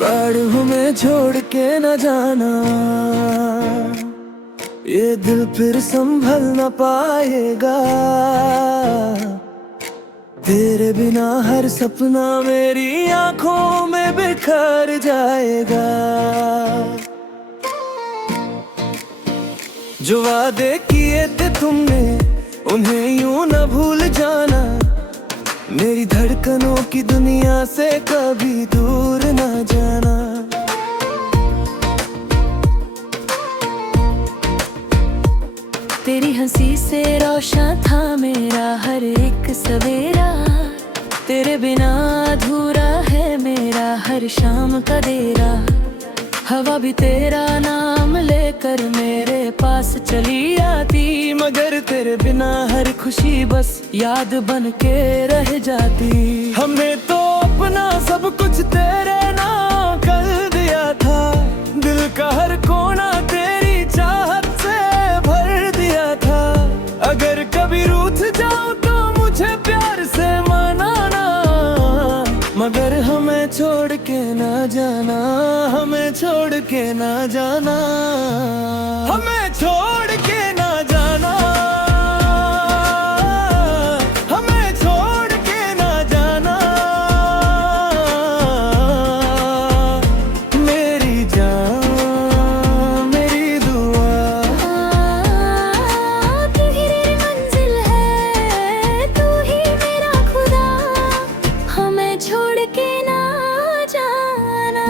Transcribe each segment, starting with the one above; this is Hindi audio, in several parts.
राड़ हमें छोड़ के न जाना, ये दिल फिर संभल न पाएगा। तेरे बिना हर सपना मेरी आंखों में बिखर जाएगा। जो वादे किए थे तुमने उन्हें यूं न भूल जाना, मेरी धड़कनों की दुनिया से कभी दूर न जाना। तेरी हंसी से रोशन था मेरा हर एक सवेरा, तेरे बिना अधूरा है मेरा हर शाम का डेरा। हवा भी तेरा नाम लेकर मेरे पास चली आती, मगर तेरे बिना हर खुशी बस याद बन के रह जाती। हमने तो अपना सब कुछ तेरे नाम कर दिया था, दिल का हर कोना तेरी चाहत से भर दिया था। अगर कभी रूठ जाऊं तो मुझे प्यार से मनाना, मगर हमें छोड़ के ना जाना, हमें छोड़ के ना जाना, हमें छोड़ के ना जाना, हमें छोड़ के ना जाना। मेरी जान मेरी दुआ, तू ही मेरी मंजिल है, तू ही मेरा खुदा, हमें छोड़ के ना जाना।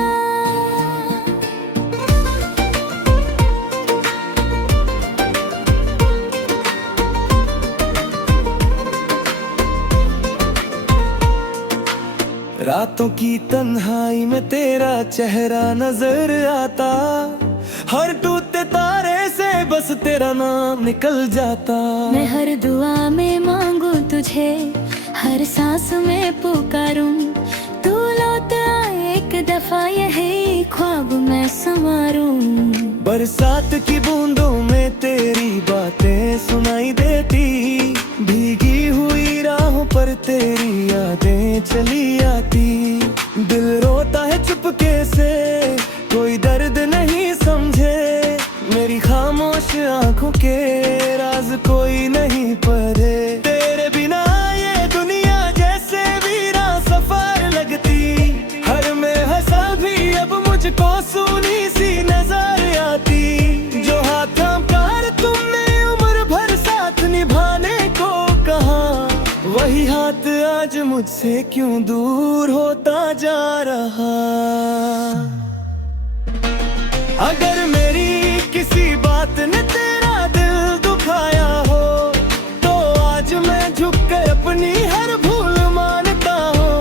रातों की तन्हाई में तेरा चेहरा नजर आता, हर टूटते तारे से बस तेरा नाम निकल जाता। मैं हर दुआ में मांगू तुझे, हर सांस में पुकारूं, तू लौट आए एक दफा यही ख्वाब मैं संवारूं। बरसात की बूंदों में तेरी बातें सुनाई देती, भीगी हुई राहों पर तेरी यादें चली आती। दिल रोता है चुपके से, कोई दर्द नहीं समझे, मेरी खामोश आंखों के राज कोई नहीं पढ़े। तेरे बिना ये दुनिया जैसे वीरा सफर लगती, हर में हंसा भी अब मुझको सूनी सी नजर आती। जो हाथ थाम कर तुमने उम्र भर साथ निभाने को कहा, वही हाथ आज मुझसे क्यों दूर होता जा रहा। अगर मेरी किसी बात ने तेरा दिल दुखाया हो, तो आज मैं झुककर अपनी हर भूल मानता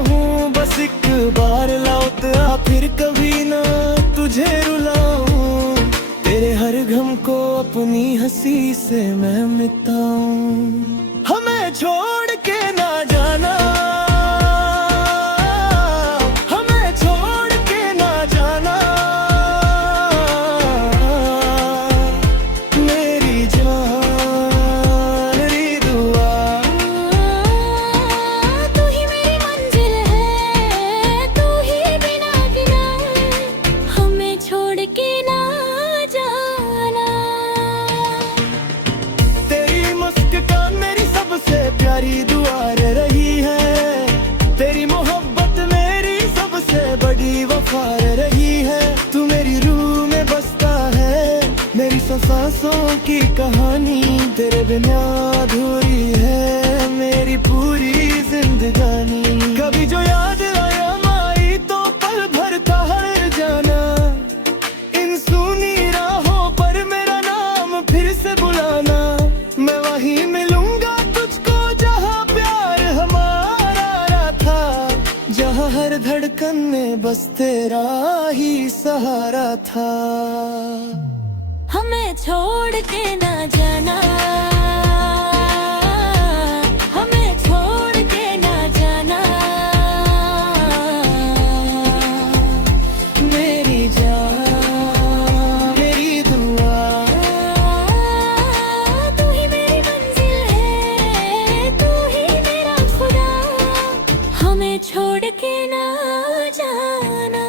हूँ। बस एक बार लौट आ, फिर कभी ना तुझे रुलाऊं, तेरे हर गम को अपनी हंसी से मैं मिटाऊं। हमें छोड़ के ना जाना, हमें छोड़ के ना जाना। मेरी जान मेरी दुआ, तू ही मेरी मंजिल है, तू ही बिना गिना, हमें छोड़ के ना जाना। तेरी मुस्कान मेरी सबसे प्यारी दुआ रही है, तेरी मोहब्बत मेरी सबसे बड़ी वफा रही है। तू मेरी रूह में बसता है, मेरी सांसों की कहानी, तेरे बिना अधूरी है मेरी पूरी जिंदगानी। कभी जो याद आया माई तो पल भर का हर जाना, इन सुनी राहों पर मेरा नाम फिर से बुलाना। मैं वहीं मिलूंगा तुझको जहाँ प्यार हमारा था, जहाँ हर धड़कन में बस तेरा ही सहारा था। हमें छोड़ के ना जाना, हमें छोड़ के ना जाना। मेरी जान मेरी दुआ, तू ही मेरी मंजिल है, तू ही मेरा खुदा, हमें छोड़ के ना जाना।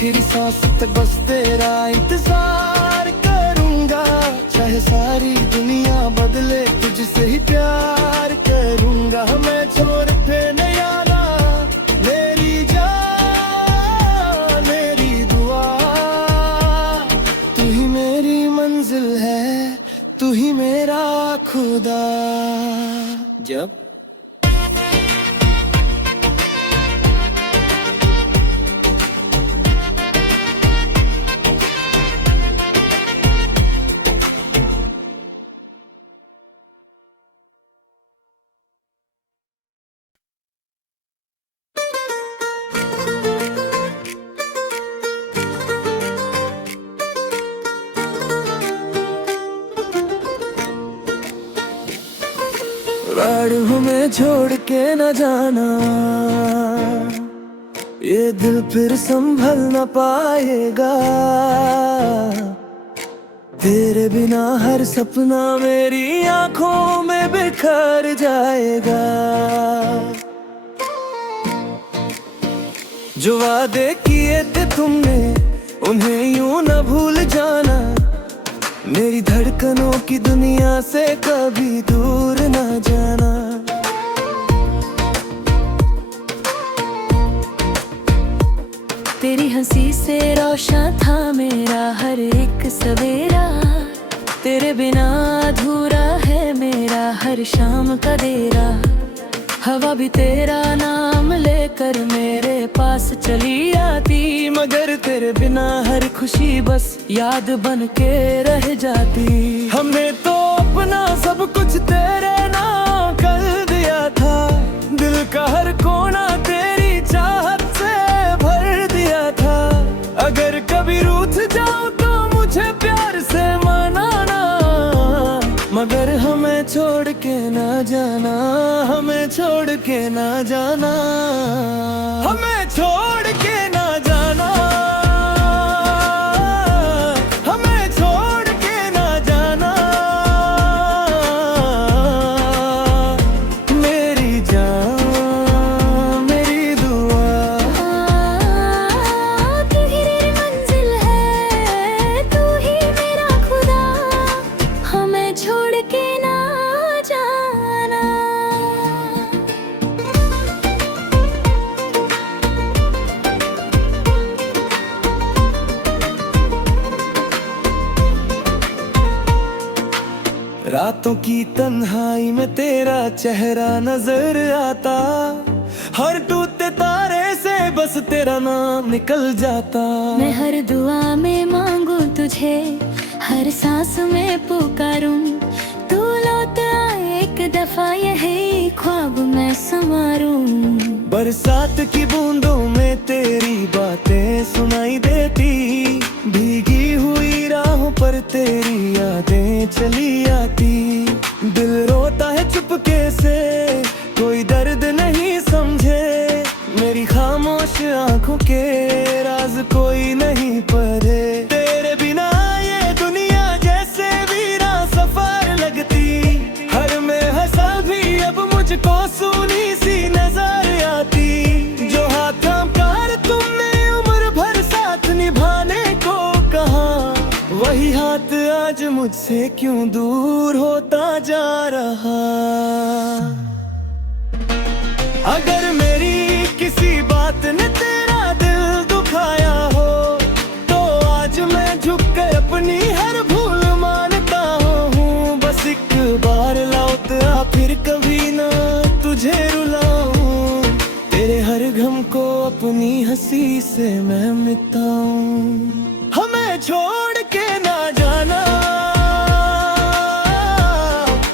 आखिरी सांस तक बस तेरा इंतजार करूंगा। चाहे सारी दुनिया बदले तुझसे ही प्यार करूंगा। मैं छोड़ पे नहीं आना मेरी जान मेरी दुआ। तू ही मेरी मंजिल है तू ही मेरा खुदा। जब राड हमें छोड़ के न जाना, ये दिल फिर संभल न पाएगा। तेरे बिना हर सपना मेरी आंखों में बिखर जाएगा। जो वादे किए थे तुमने उन्हें यूं न भूल जाना। मेरी धड़कनों की दुनिया से कभी दूर न जाना। तेरी हंसी से रोशन था मेरा हर एक सवेरा। तेरे बिना अधूरा है मेरा हर शाम का देरा। हवा भी तेरा नाम लेकर मेरे पास चली आती। मगर तेरे बिना हर खुशी बस याद बन के रह जाती। हमने तो अपना सब कुछ तेरे नाम कर दिया था। दिल का हर कोना तेरी चाहत से भर दिया था। अगर कभी रूठ जाऊं तो मुझे प्यार से मनाना। मगर हमें छोड़ के ना जाना हमें छोड़ के ना जाना हमें छोड़ के ना जाना हमें छोड़ के ना जाना। मेरी जान मेरी दुआ। तू ही मेरी मंजिल है तू ही मेरा खुदा। हमें छोड़ के ना जाना। रातों की तन्हाई में तेरा चेहरा नजर आता। हर टूटे तारे से बस तेरा नाम निकल जाता। मैं हर दुआ में मांगू तुझे हर सांस में पुकारूं। तू लौट आए एक दफा यही ख्वाब मैं संवारूं। बरसात की बूंदों में तेरी बातें सुनाई देती। भीगी हुई राहों पर तेरी यादें चली आती। दिल रोता है चुपके से कोई दर्द नहीं समझे। मेरी खामोश आंखों के राज कोई नहीं पढ़े। तेरे बिना ये दुनिया जैसे वीरा सफर लगती। हर में हंसा भी अब मुझको सूनी सी नजर आती। जो हाथ थामकर तुमने उम्र भर साथ निभाने को कहा। वही हाथ आज मुझसे क्यों दूर होता जा रहा। अगर मेरी किसी बात ने तेरा दिल दुखाया हो तो आज मैं झुक कर अपनी हर भूल मानता हूँ। बस एक बार लौट आ फिर कभी ना तुझे रुलाऊं। तेरे हर गम को अपनी हंसी से मैं मिटाऊं। हमें छोड़ के ना जाना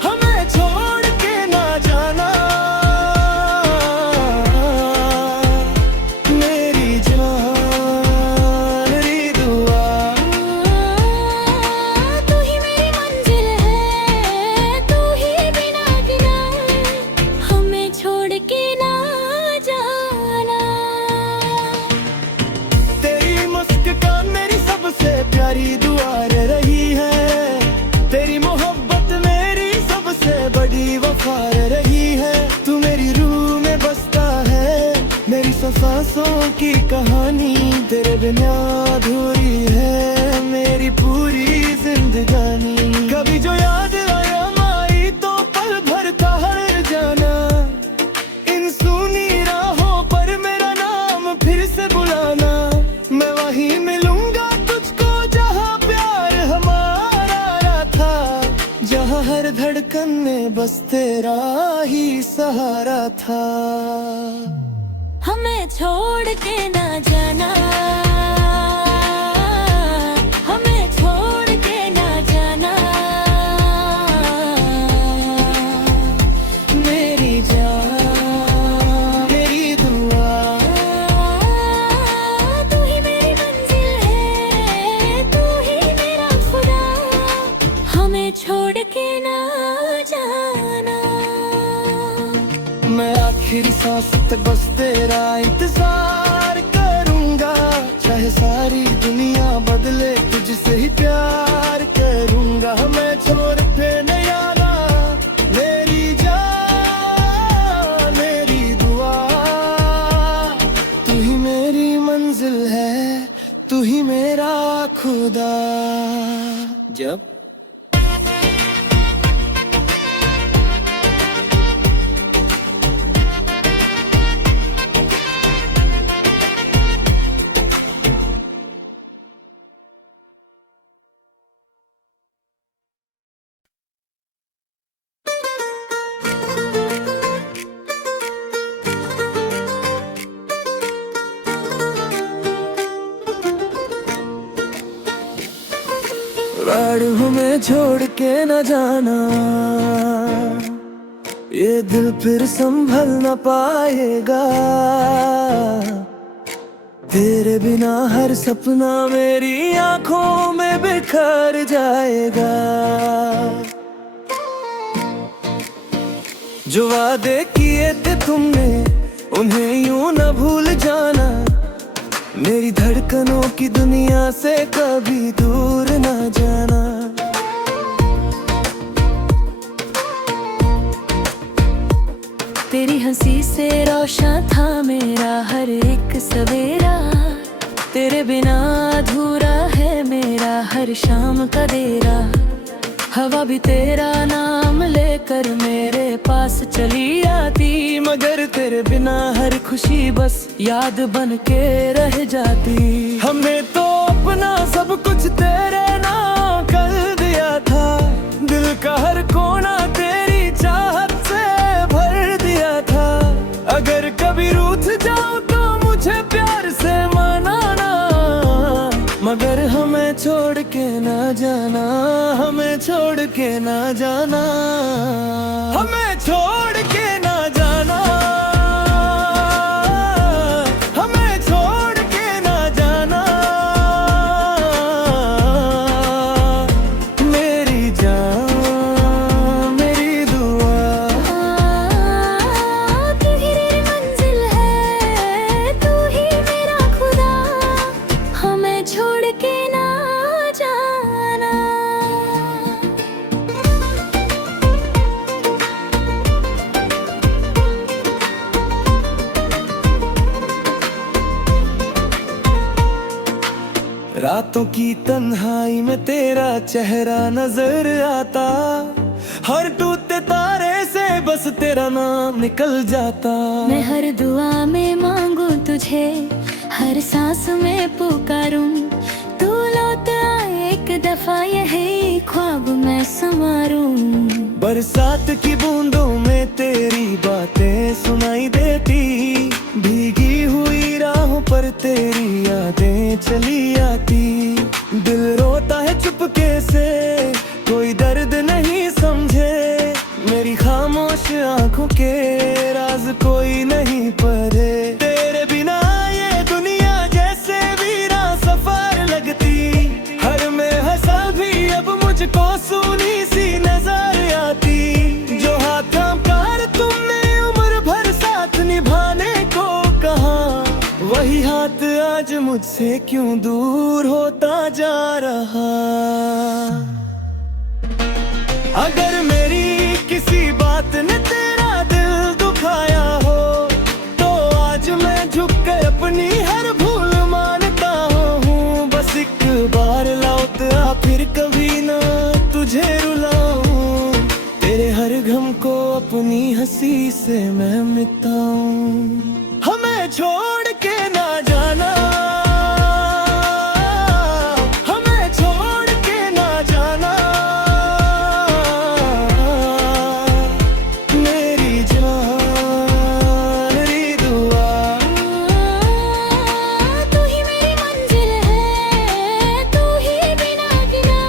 हमें छोड़ के ना जाना। मेरी जान मेरी दुआ। तू ही मेरी मंजिल है तू ही बिना गिना। हमें छोड़ के ना जाना। तेरी मुस्कान मेरी सबसे प्यारी दुआ रही है। तेरी मोहब्बत मेरी सबसे बड़ी वफा रही है। तू मेरी रूह में बसता है मेरी सांसों की कहानी, तेरे बिना अधूरी है मेरी पूरी जिंदगानी। कभी जो याद आया माई तो पल भर का हर जाना, इन सुनी राहों पर मेरा नाम फिर से बुलाना। मैं वहीं मिलूंगा तुझको जहाँ प्यार हमारा था, जहाँ हर धड़कन में बस तेरा ही सहारा था। हमें छोड़ के ना जाना, हमें छोड़ के ना जाना, मेरी जान मेरी दुआ। तू ही मेरी मंजिल है, तू ही मेरा खुदा, हमें छोड़ के ना जाना। मैं आखिरी सांस तक बस तेरा इंतजार करूंगा, चाहे सारी दुनिया बदले तुझसे ही प्यार करूंगा। मैं छोड़ के नहीं आना मेरी जान मेरी दुआ। तू ही मेरी मंजिल है, तू ही मेरा खुदा। जब हमें छोड़ के न जाना, ये दिल फिर संभल न पाएगा। तेरे बिना हर सपना मेरी आंखों में बिखर जाएगा। जो वादे किए थे तुमने उन्हें यूं न भूल जाना, मेरी धड़कनों की दुनिया से कभी दूर न जाना। तेरी हंसी से रोशन था मेरा हर एक सवेरा, तेरे बिना अधूरा है मेरा हर शाम का डेरा। हवा भी तेरा नाम लेकर मेरे पास चली आती, मगर तेरे बिना हर खुशी बस याद बन के रह जाती। हमने तो अपना सब कुछ तेरे नाम कर दिया था, दिल का हर कोना तेरी चाहत से भर दिया था। अगर कभी रूठ जाऊं तो मुझे प्यार से मनाना, मगर हमें छोड़ के ना जाना, हमें छोड़ के ना जाना, हमें छोड़ के ना जाना, हमें छोड़ के ना जाना। मेरी जान मेरी दुआ। तू ही मेरी मंजिल है, तू ही मेरा खुदा, हमें छोड़ के ना जाना। रातों की तन्हाई में तेरा चेहरा नजर आता, हर टूटते तारे से बस तेरा नाम निकल जाता। मैं हर दुआ में मांगू तुझे, हर सांस में पुकारूं, तू लौट आए एक दफा यही ख्वाब मैं संवारूं। बरसात की बूंदों में तेरी बातें सुनाई देती, भीगी हुई राहों पर तेरी यादें चली आती। दिल रोता है चुपके से, कोई दर्द नहीं समझे, मेरी खामोश आंखों के राज कोई नहीं पढ़े। तेरे बिना ये दुनिया जैसे वीरा सफर लगती, हर में हंसा भी अब मुझको सूनी सी नजर आती। जो हाथ थामकर तुमने उम्र भर साथ निभाने को कहा, वही हाथ आज मुझसे क्यों दूर होता जा रहा। अगर मेरी किसी बात ने तेरा दिल दुखाया हो, तो आज मैं झुक किसी से मैं मिटाऊं। हमें छोड़ के ना जाना, हमें छोड़ के ना जाना, मेरी जान मेरी दुआ। तू ही मेरी मंजिल है, तू ही बिना गिना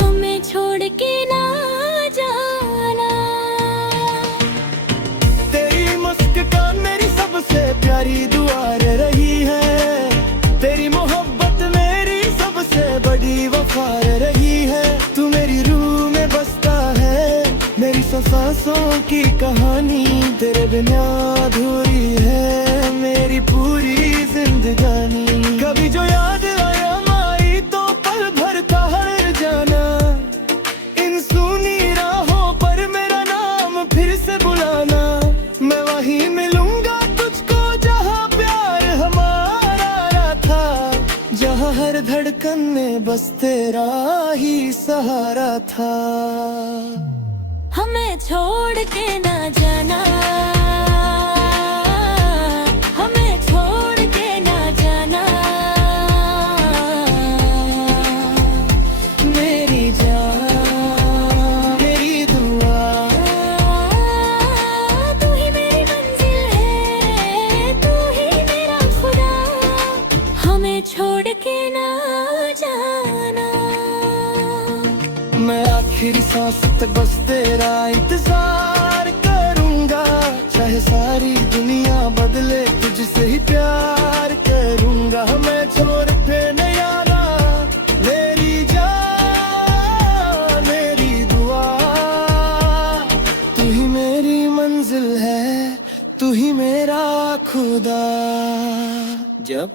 हमें छोड़ के ना जाना। तेरी मुस्कान मेरी सबसे प्यारी दुआ रही है, तेरी मोहब्बत मेरी सबसे बड़ी वफा रही है। तू मेरी रूह में बसता है, मेरी सांसों की कहानी तेरे बिना अधूरी है मेरी पूरी जिंदगानी। कभी जो याद आया माई तो पल भर का हर जाना, इन सुनी राहों पर मेरा नाम फिर से बुलाना। मैं वहीं मिलूंगा तुझको जहाँ प्यार हमारा था, जहाँ हर धड़कन में बस तेरा ही सहारा था। हमें छोड़ के ना जाना, हमें छोड़ के ना जाना, मेरी जान मेरी दुआ। तू ही मेरी मंजिल है, तू ही मेरा खुदा हमें छोड़ के ना जाना। मैं आखिरी सांस तक बस तेरा इंतजार करूंगा, चाहे सारी दुनिया बदले तुझसे ही प्यार करूंगा। मैं छोड़ के नहीं आना, मेरी जान मेरी दुआ। तू ही मेरी मंजिल है, तू ही मेरा खुदा। जब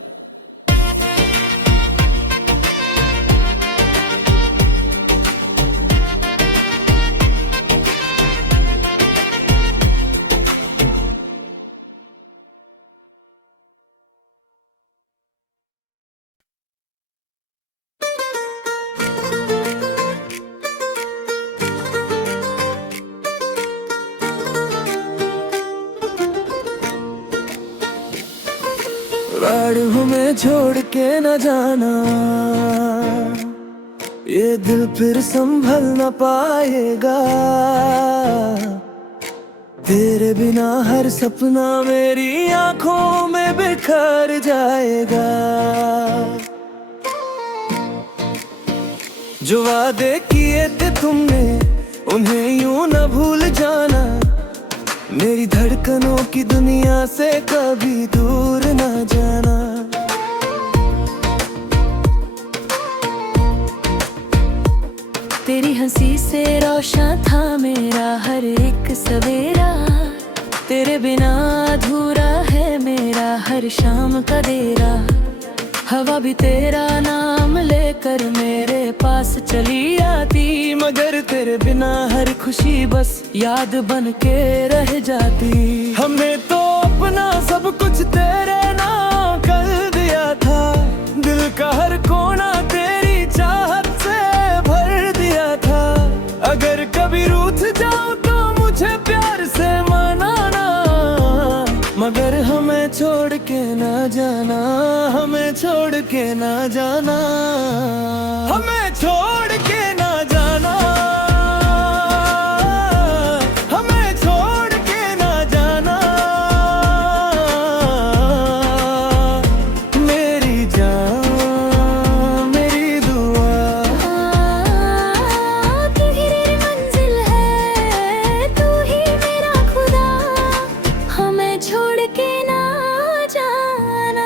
राड हमें छोड़ के न जाना, ये दिल फिर संभल न पाएगा। तेरे बिना हर सपना मेरी आंखों में बिखर जाएगा। जो वादे किए थे तुमने उन्हें यूं न भूल जाना, मेरी धड़कनों की दुनिया से कभी दूर ना जाना। तेरी हंसी से रोशन था मेरा हर एक सवेरा, तेरे बिना अधूरा है मेरा हर शाम का डेरा। हवा भी तेरा नाम लेकर मेरे पास चली आती, मगर तेरे बिना हर खुशी बस याद बन के रह जाती। हमने तो अपना सब कुछ तेरे नाम कर दिया था, दिल का हर कोना तेरी चाहत से भर दिया था। अगर कभी रूठ जाऊं तो मुझे प्यार से मनाना, मगर हमें छोड़ के ना जाना, हमें छोड़ के ना जाना, हमें छोड़ के ना जाना, हमें छोड़ के ना जाना, मेरी जान मेरी दुआ। तू ही मेरी मंजिल है, तू ही मेरा खुदा हमें छोड़ के ना जाना।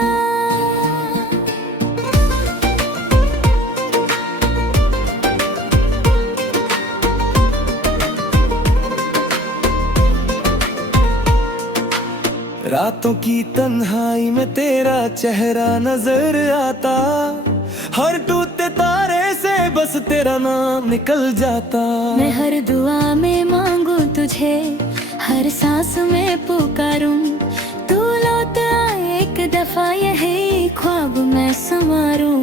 रातों की तन्हाई में तेरा चेहरा नजर आता, हर टूटते तारे से बस तेरा नाम निकल जाता। मैं हर दुआ में मांगू तुझे, हर सांस में पुकारूं, तू लौट आए एक दफा यही ख्वाब मैं संवारूं।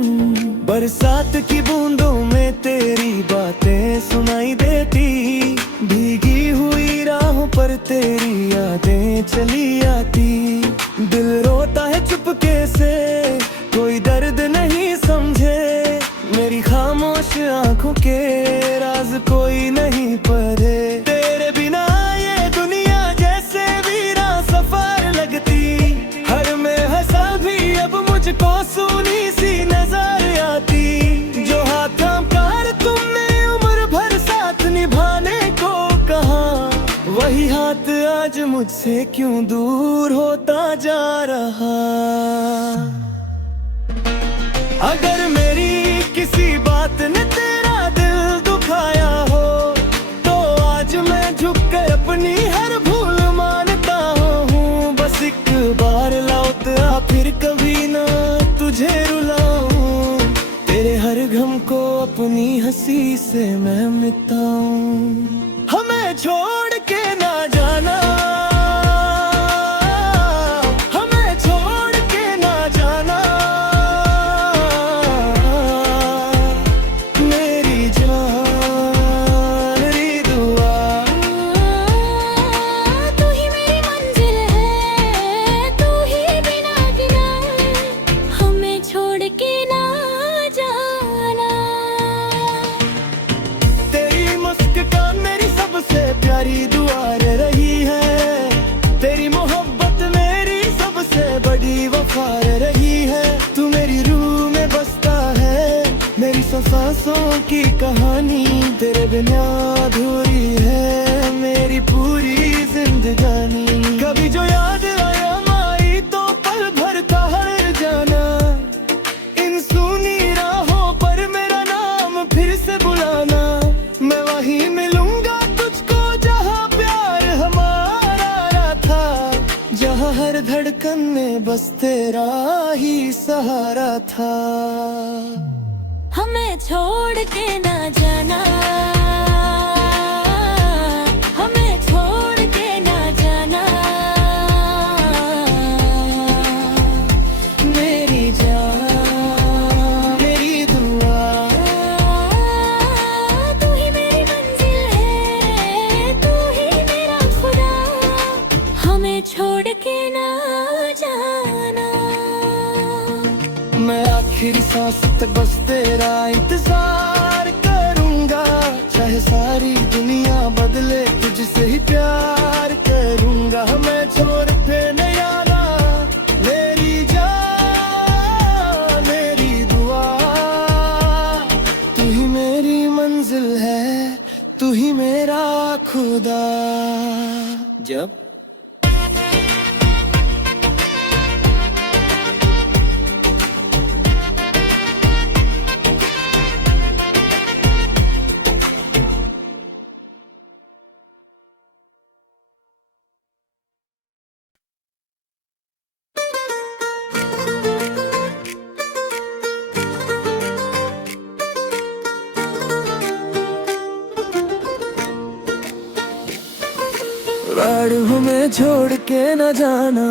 बरसात की बूंदों में तेरी बातें सुनाई देती, भीगी हुई राहों पर तेरी यादें चली आती। दिल रोता है चुपके से, कोई दर्द नहीं समझे। मेरी खामोश आंखों के राज कोई नहीं पढ़े। तेरे बिना ये दुनिया जैसे वीरा सफर लगती। हर में हंसा भी अब मुझको सूनी सी नजर आती। जो हाथ थाम कर तुमने उम्र भर साथ निभाने को कहा, वही हाथ आज मुझसे क्यों दूर होता जा रहा। अगर मेरी किसी बात ने तेरा दिल दुखाया हो, तो आज मैं झुक कर अपनी हर भूल मानता हूँ। बस एक बार लौट आ, फिर कभी ना तुझे रुलाऊं। तेरे हर गम को अपनी हंसी से मैं मिटाऊं। हमें छोड़ के ना जाना, हमें छोड़ के ना जाना। मेरी जान री दुआ, तू ही मेरी मंजिल है, तू ही बिना गिना हमें छोड़ के ना जाना। तेरी मुस्कान मेरी सबसे प्यारी दुआ रही है। तेरी मोहब्बत मेरी सबसे बड़ी वफा रही है। तू मेरी रूह में बसता है, मेरी सांसों की कहानी। तेरे बिना अधूरी है मेरी पूरी जिंदगानी। कभी जो याद आया माई तो पल भर का हर जाना। इन सुनी राहों पर मेरा नाम फिर से बुलाना। मैं वहीं मिलूंगा तुझको जहाँ प्यार हमारा था। जहाँ हर धड़कन में बस तेरा ही सहारा था। हमें छोड़ के ना जाना, हमें छोड़ के ना जाना। मेरी जान मेरी दुआ, तू ही मेरी मंजिल है, तू ही मेरा खुदा हमें छोड़ के ना जाना। मैं आखिरी सांस तक बस तेरा इंतजार करूंगा। चाहे सारी दुनिया बदले तुझसे ही प्यार करूंगा। मैं छोड़ के नहीं आना, मेरी जान मेरी दुआ। तू ही मेरी मंजिल है, तू ही मेरा खुदा। जब राहों में छोड़ के न जाना।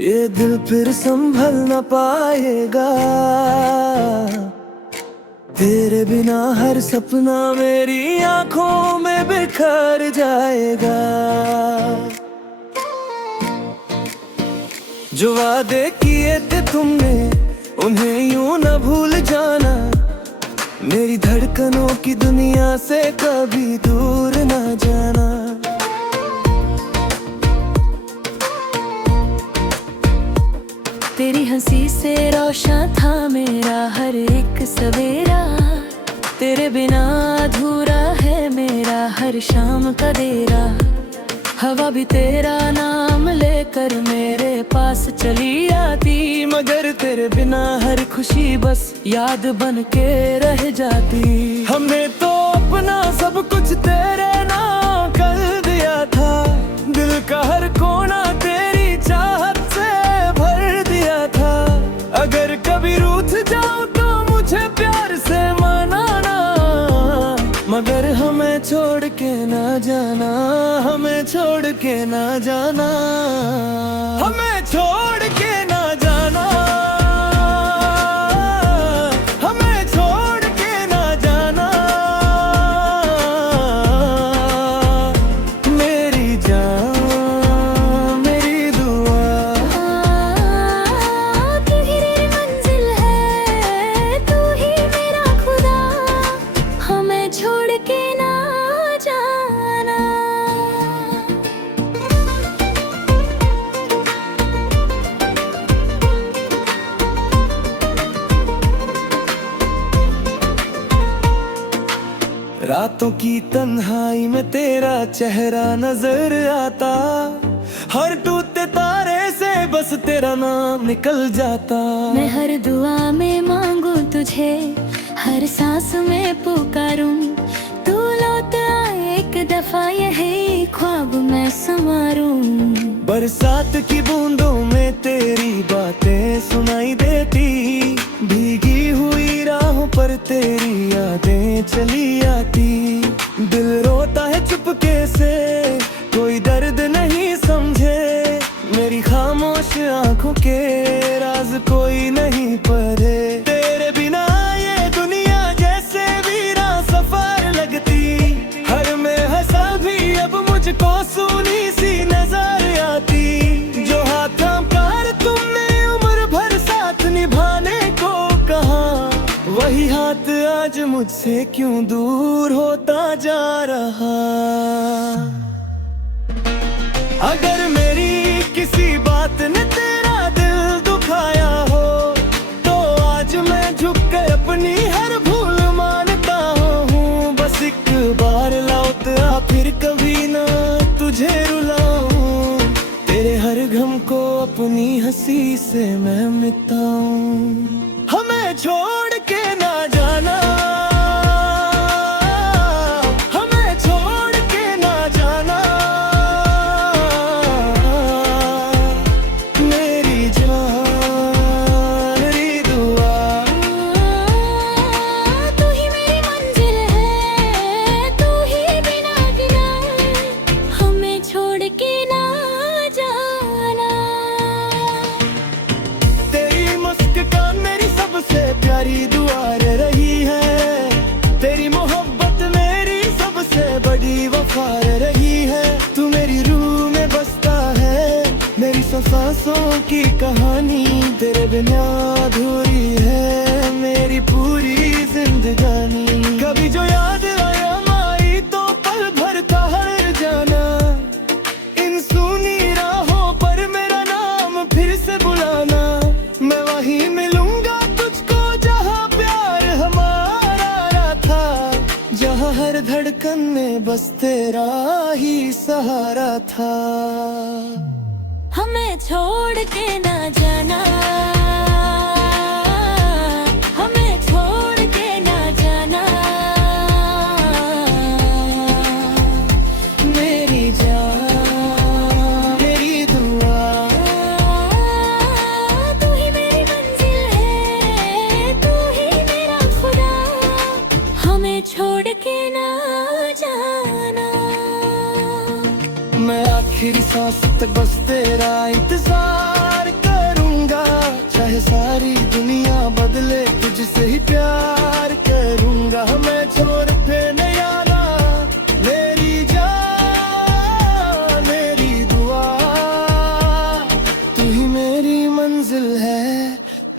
ये दिल फिर संभल न पाएगा। तेरे बिना हर सपना मेरी आंखों में बिखर जाएगा। जो वादे किए थे तुमने उन्हें यूं न भूल जाना। मेरी धड़कनों की दुनिया से कभी दूर न जाना। तेरी हंसी से रोशन था मेरा हर एक सवेरा। तेरे बिना अधूरा है मेरा हर शाम का देरा। हवा भी तेरा नाम लेकर मेरे पास चली आती। मगर तेरे बिना हर खुशी बस याद बन के रह जाती। हमने तो अपना सब कुछ तेरे नाम कर दिया था। दिल का हर कोना तेरी चाहत से भर दिया था। अगर कभी रूठ जाऊं तो मुझे प्यार से मनाना। मगर हमें छोड़ के ना जाना, हमें छोड़ के ना जाना, हमें छोड़ के ना जाना, हमें छोड़ के ना जाना। रातों की तन्हाई में तेरा चेहरा नजर आता, हर टूटते तारे से बस तेरा नाम निकल जाता। मैं हर दुआ में मांगू तुझे, हर सांस में पुकारूं, तू लौट आए एक दफा यही ख्वाब मैं संवारूं। बरसात की बूंदों में तेरी बातें सुनाई देती, भीगी हुई राहों पर तेरी यादें चली आती। दिल रोता है चुपके से, कोई दर्द नहीं समझे, मेरी खामोश आंखों के राज कोई नहीं पढ़े। तेरे बिना ये दुनिया जैसे वीरा सफर लगती, हर में हंसा भी अब मुझको सूनी सी नजर आती। जो हाथ थामकर तुमने उम्र भर साथ निभाने को कहा, वही हाथ आज मुझसे क्यों दूर होता जा रहा। अगर मेरी किसी बात ने तेरा दिल दुखाया हो, तो आज मैं झुक कर अपनी हर भूल मानता हूँ। बस एक बार लौट आ, फिर कभी ना तुझे रुलाऊं, तेरे हर गम को अपनी हंसी से मैं मिटाऊं। हमें छोड़ के ना जाना, हमें छोड़ के ना जाना, मेरी जान मेरी दुआ। तू ही मेरी मंजिल है, तू ही बिना गिरा, हमें छोड़ के ना जाना। तेरी मुस्कान मेरी सबसे प्यारी दुआ रही है, तेरी मोहब्बत मेरी सबसे बड़ी वफा रही है। तू मेरी रूह में बसता है, मेरी सांसों की कहानी, तेरे बिना अधूरी है मेरी पूरी जिंदगानी। कभी जो याद आया माई तो पल भर ठहर जाना, इन सूनी राहों पर मेरा नाम फिर से बुलाना। मैं वहीं मिलूंगा तुझको जहाँ प्यार हमारा था, जहाँ हर धड़कन में बस तेरा ही सहारा था। हमें छोड़ के ना जाना, हमें छोड़ के ना जाना, मेरी जान मेरी दुआ। तू ही मेरी मंजिल है, तू ही मेरा खुदा, हमें छोड़ के ना जाना। मैं आखिरी सांस तक बस तेरा इंतजार करूंगा, चाहे सारी दुनिया बदले तुझसे ही प्यार करूंगा। मैं छोड़ के नहीं आना, मेरी जान मेरी दुआ। तू ही मेरी मंजिल है,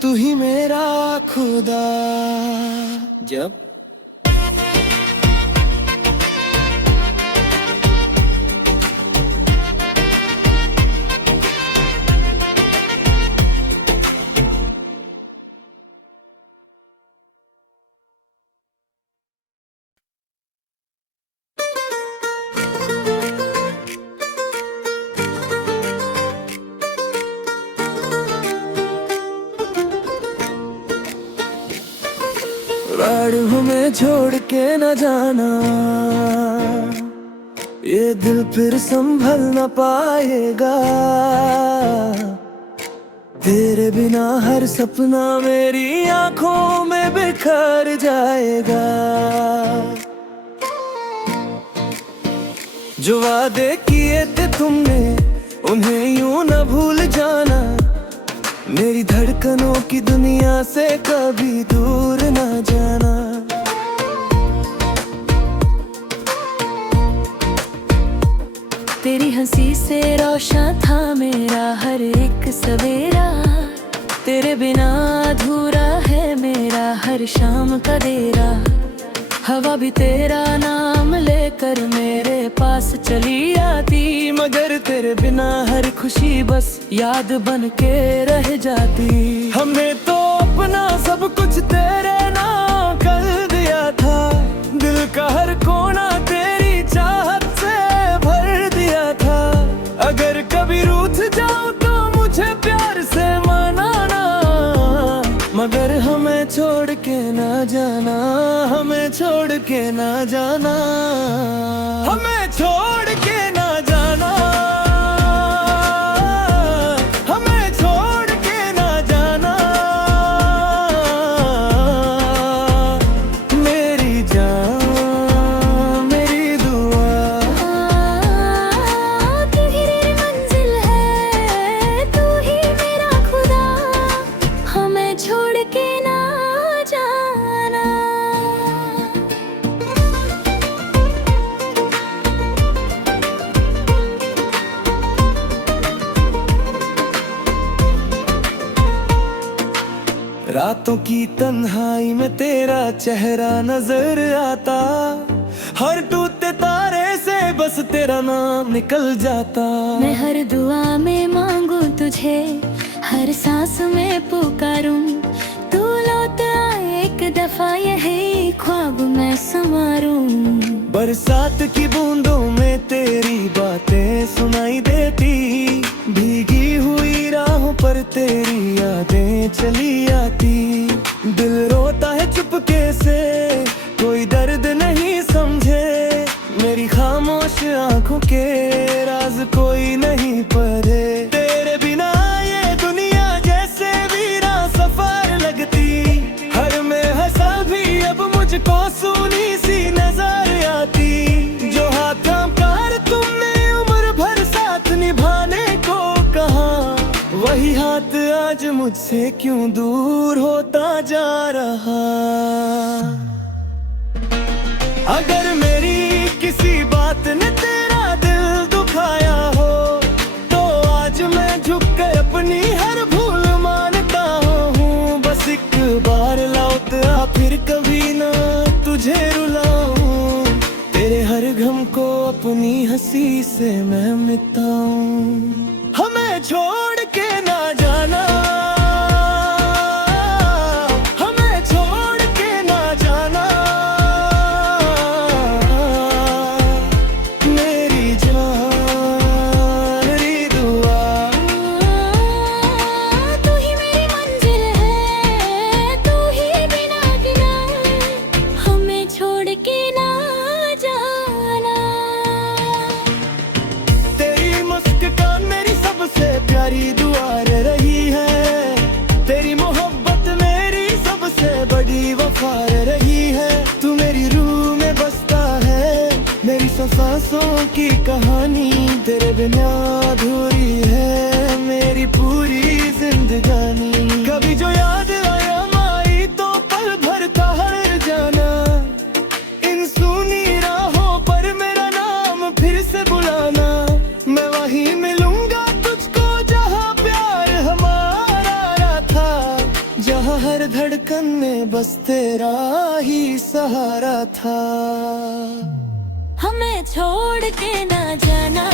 तू ही मेरा खुदा। जब हमें छोड़ के न जाना, ये दिल फिर संभल न पाएगा। तेरे बिना हर सपना मेरी आंखों में बिखर जाएगा। जो वादे किए थे तुमने उन्हें यूं न भूल जाना, मेरी धड़कनों की दुनिया से कभी दूर न जाना। तेरी हंसी से रोशन था मेरा हर एक सवेरा, तेरे बिना अधूरा है मेरा हर शाम का डेरा। हवा भी तेरा नाम लेकर मेरे पास चली आती, मगर तेरे बिना हर खुशी बस याद बन के रह जाती। हमने तो अपना सब कुछ तेरे नाम कर दिया था, दिल का हर कोना जाना, हमें छोड़ के ना जाना, हमें छोड़ के ना जाना, हमें छोड़ के ना जाना, मेरी जान मेरी दुआ। तू ही मेरी मंजिल है, तू ही मेरा खुदा, हमें छोड़ के ना जाना। रातों की तन्हाई में तेरा चेहरा नजर आता, हर टूटते तारे से बस तेरा नाम निकल जाता। मैं हर दुआ में मांगू तुझे, हर सांस में पुकारूं, तू लौट आए एक दफा, यही ख्वाब मैं संवारूं। बरसात की बूंदों में तेरी बातें सुनाई देती, भीगी हुई राहों पर तेरी यादें चली आती। दिल रोता है चुपके से, कोई दर्द नहीं समझे, मेरी खामोश आंखों के राज कोई नहीं पढ़े। तेरे बिना ये दुनिया जैसे वीरा सफर लगती, हर में हंसा भी अब मुझको सूनी सी नजर आती। जो हाथ थाम कर तुमने उम्र भर साथ निभाने को कहा, वही हाथ आज मुझसे क्यों दूर होता जा रहा। अगर मेरी किसी बात ने तेरा दिल दुखाया हो, तो आज मैं झुक कर अपनी हर भूल मानता हूँ। बस एक बार लौट आ, फिर कभी ना तुझे रुलाऊं, तेरे हर गम को अपनी हंसी से मैं मिटाऊं। हमें छोड़ के ना जाना, हमें छोड़ के ना जाना, मेरी जान मेरी दुआ। तू ही मेरी मंजिल है, तू ही बिना गिरा, हमें छोड़ के ना जाना। तेरी मुस्कान मेरी सबसे प्यारी दुआ रही है, तेरी मोहब्बत मेरी सबसे बड़ी वफा रही है। तू मेरी रूह में बसता है, मेरी सांसों की कहानी, तेरे बिना अधूरी है मेरी पूरी जिंदगानी। कभी जो याद आया माई तो पल भर का हर जाना, इन सूनी राहों पर मेरा नाम फिर से बुलाना। मैं वहीं मिलूंगा तुझको जहाँ प्यार हमारा था, जहाँ हर धड़कन में बस तेरा ही सहारा था। हमें छोड़ के ना जाना,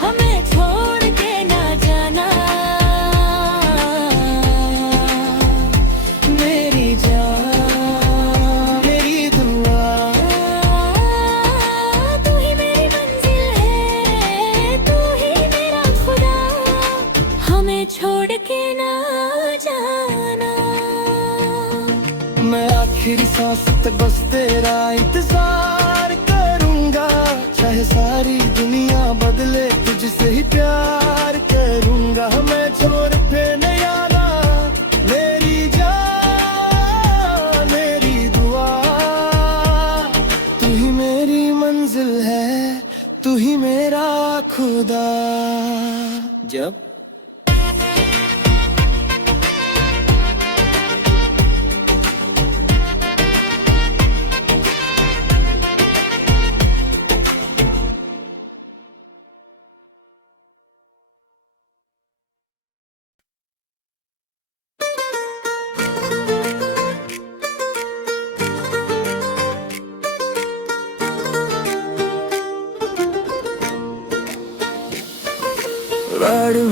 हमें छोड़ के ना जाना, मेरी जान मेरी दुआ। तू ही मेरी मंजिल है, तू ही मेरा खुदा, हमें छोड़ के ना जाना। मैं आखिरी सांस तक बस तेरा इंतजार करूंगा, चाहे सारी दुनिया बदले तुझसे ही प्यार करूंगा। मैं छोड़ पे नहीं आना, मेरी जान मेरी दुआ। तू ही मेरी मंजिल है, तू ही मेरा खुदा। जब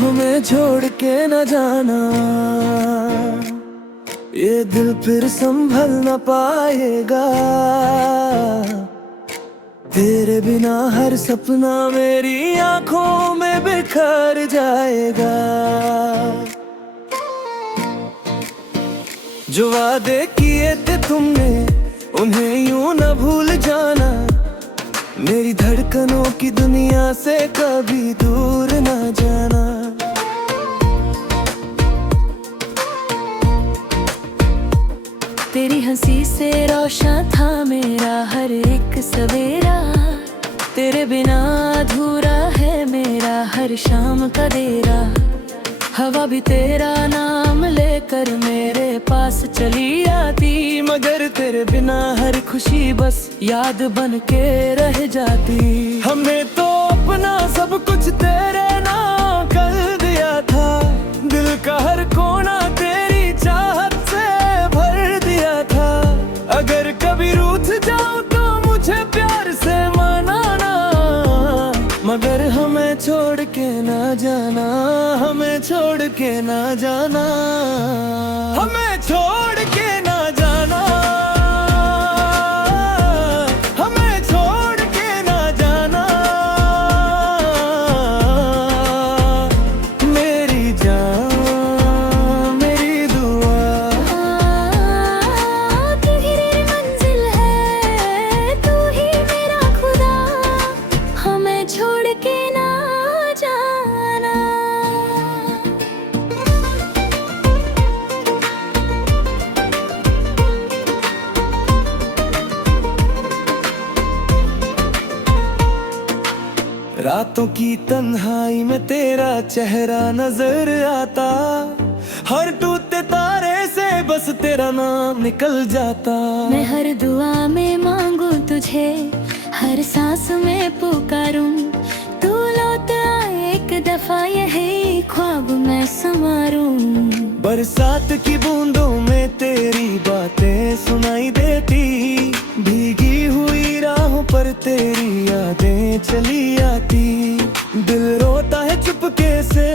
हमें छोड़ के न जाना, ये दिल फिर संभल न पाएगा। तेरे बिना हर सपना मेरी आंखों में बिखर जाएगा। जो वादे किए थे तुमने उन्हें यूं न भूल जाना। मेरी धड़कनों की दुनिया से कभी दूर न जाना। तेरी हंसी से रोशन था मेरा हर एक सवेरा। तेरे बिना अधूरा है मेरा हर शाम का डेरा। हवा भी तेरा नाम लेकर मेरे पास चली आती, मगर तेरे बिना हर खुशी बस याद बन के रह जाती। हमने तो अपना सब कुछ तेरे नाम कर दिया था। दिल का हर कोना तेरी चाहत से भर दिया था। अगर कभी रूठ जाऊं तो मुझे प्यार से मनाना, मगर हमें छोड़ के ना जाना। हमें छोड़ के ना जाना। हमें छोड़ के ना जाना। हमें छोड़ के ना जाना। मेरी जान मेरी दुआ। तू ही मेरी मंजिल है, तू ही मेरा खुदा। हमें छोड़ के ना जाना। रातों की तन्हाई में तेरा चेहरा नजर आता। हर टूटे तारे से बस तेरा नाम निकल जाता। मैं हर दुआ में मांगू तुझे, हर सांस में पुकारूं। तू लौट आए एक दफा, यही ख्वाब मैं संवारूं। बरसात की बूंदों में तेरी बातें सुनाई देती। भीगी हुई राहों पर तेरी यादें चली आती। दिल रोता है चुपके से,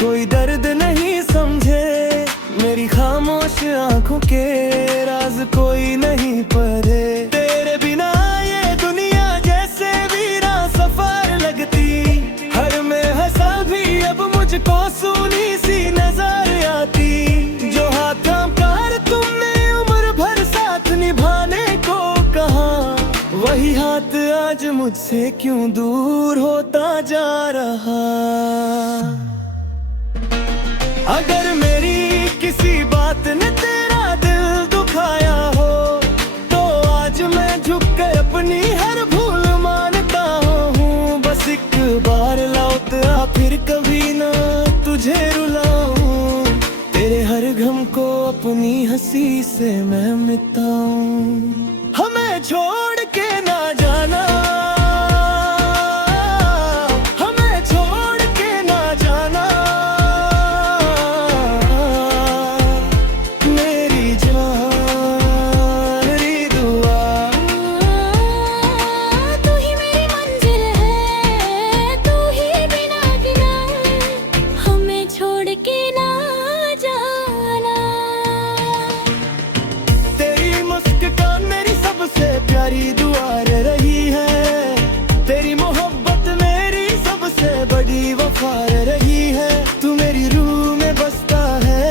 कोई दर्द नहीं समझे। मेरी खामोश आंखों के राज कोई नहीं पढ़े। तेरे बिना ये दुनिया जैसे वीरा सफर लगती। हर में हंसा भी अब मुझको सूनी सी नजर आती। जो हाथ थामकर तुमने उम्र भर साथ निभाने को कहा, वही हाथ आज मुझसे क्यों दूर होता जा रहा। अगर मेरी किसी बात ने तेरा दिल दुखाया हो, तो आज मैं झुक कर अपनी हर भूल मानता हूँ। बस एक बार लौट आ, फिर कभी ना तुझे रुलाऊं। तेरे हर गम को अपनी हंसी से मैं मिटाऊं। हमें छोड़ के ना जाना। हमें छोड़ के ना जाना। मेरी जान मेरी दुआ। तू ही मेरी मंजिल है, तू ही बिना गिरा। हमें छोड़ के ना जाना। तेरी मुस्कान मेरी सबसे प्यारी दुआ रही है। तेरी मोहब्बत मेरी सबसे बड़ी वफा रही है। तू मेरी रूह में बसता है,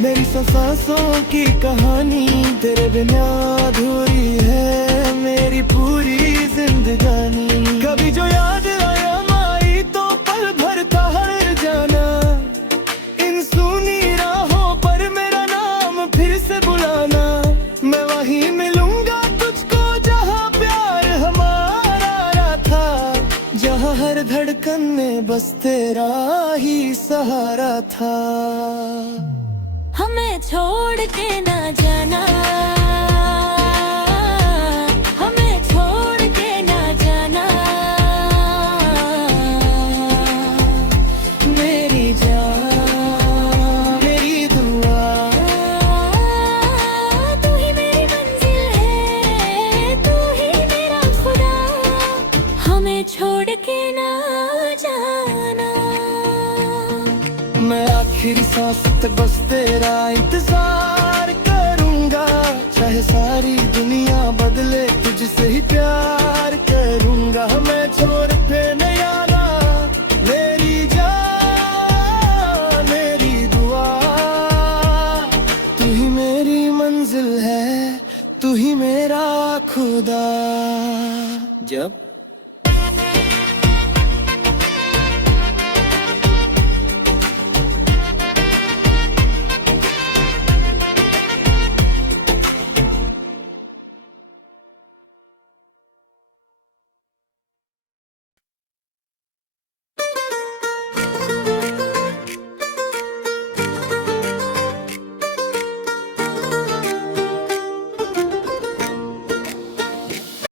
मेरी सांसों की कहानी। तेरे बिना अधूरी है मेरी पूरी जिंदगानी। कभी जो याद आया माई तो पल भर का हर जाना। इन सुनी राहों पर मेरा नाम फिर से बुलाना। मैं वहीं मिलूंगा तुझको जहाँ प्यार हमारा था। जहाँ हर धड़कन में बस तेरा ही सहारा था। हमें छोड़ के ना जाना। हमें छोड़ के ना जाना। मेरी जान मेरी दुआ। तू ही मेरी मंजिल है, तू ही मेरा खुदा। हमें छोड़ के ना जाना। मैं आखिरी सांस तक बस तेरा इंतजार करूंगा। चाहे सारी दुनिया बदले तुझसे ही प्यार करूंगा। मैं छोड़ के नहीं आना। मेरी जान मेरी दुआ। तू ही मेरी खुदा जब